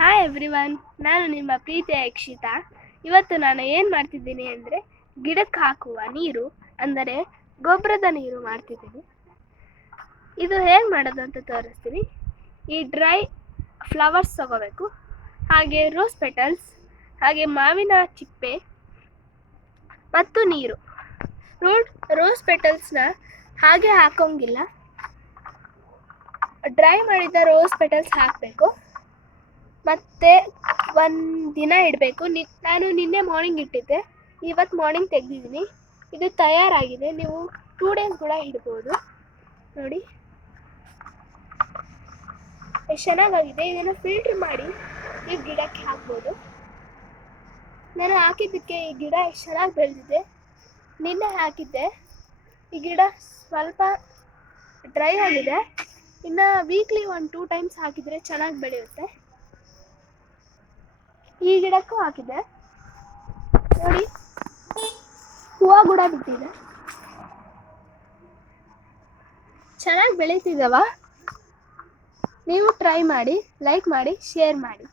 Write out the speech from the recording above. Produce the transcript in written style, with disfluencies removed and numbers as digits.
Hi everyone, ನಾನು ನಿಮ್ಮ ಪ್ರೀತಿಯ ಯಕ್ಷಿತಾ. ಇವತ್ತು ನಾನು ಏನು ಮಾಡ್ತಿದ್ದೀನಿ ಅಂದರೆ ಗಿಡಕ್ಕೆ ಹಾಕುವ ನೀರು, ಅಂದರೆ ಗೊಬ್ಬರದ ನೀರು ಮಾಡ್ತಿದ್ದೀನಿ. ಇದು ಹೇಗೆ ಮಾಡೋದು ಅಂತ ತೋರಿಸ್ತೀನಿ. ಈ ಡ್ರೈ ಫ್ಲವರ್ಸ್ ತಗೋಬೇಕು, ಹಾಗೆ ರೋಸ್ ಪೆಟಲ್ಸ್, ಹಾಗೆ ಮಾವಿನ ಚಿಪ್ಪೆ ಮತ್ತು ನೀರು. ರೋಸ್ ಪೆಟಲ್ಸ್ನ ಹಾಗೆ ಹಾಕೋಂಗಿಲ್ಲ, ಡ್ರೈ ಮಾಡಿದ ರೋಸ್ ಪೆಟಲ್ಸ್ ಹಾಕಬೇಕು. ಮತ್ತು ಒಂದು ದಿನ ಇಡಬೇಕು. ನಾನು ನಿನ್ನೆ ಮಾರ್ನಿಂಗ್ ಇಟ್ಟಿದ್ದೆ, ಇವತ್ತು ಮಾರ್ನಿಂಗ್ ತೆಗೆದಿದ್ದೀನಿ. ಇದು ತಯಾರಾಗಿದೆ. ನೀವು 2 days ಕೂಡ ಇಡ್ಬೋದು. ನೋಡಿ ಎಷ್ಟು ಚೆನ್ನಾಗಾಗಿದೆ. ಇದನ್ನು ಫಿಲ್ಟ್ರ್ ಮಾಡಿ ಈ ಗಿಡಕ್ಕೆ ಹಾಕ್ಬೋದು. ನಾನು ಹಾಕಿದ್ದಕ್ಕೆ ಈ ಗಿಡ ಎಷ್ಟು ಚೆನ್ನಾಗಿ ಬೆಳೆದಿದೆ. ನಿನ್ನೆ ಹಾಕಿದ್ದೆ, ಈ ಗಿಡ ಸ್ವಲ್ಪ ಡ್ರೈ ಆಗಿದೆ. ಇನ್ನು ವೀಕ್ಲಿ 1-2 times ಹಾಕಿದರೆ ಚೆನ್ನಾಗಿ ಬೆಳೆಯುತ್ತೆ. ಈ ಗಿಡಕ್ಕೂ ಹಾಕಿದೆ, ನೋಡಿ ಹೂವು ಕೂಡ ಬಿಟ್ಟಿದೆ, ಚೆನ್ನಾಗಿ ಬೆಳೀತಿದ್ದಾವ. ನೀವು ಟ್ರೈ ಮಾಡಿ, ಲೈಕ್ ಮಾಡಿ, ಶೇರ್ ಮಾಡಿ.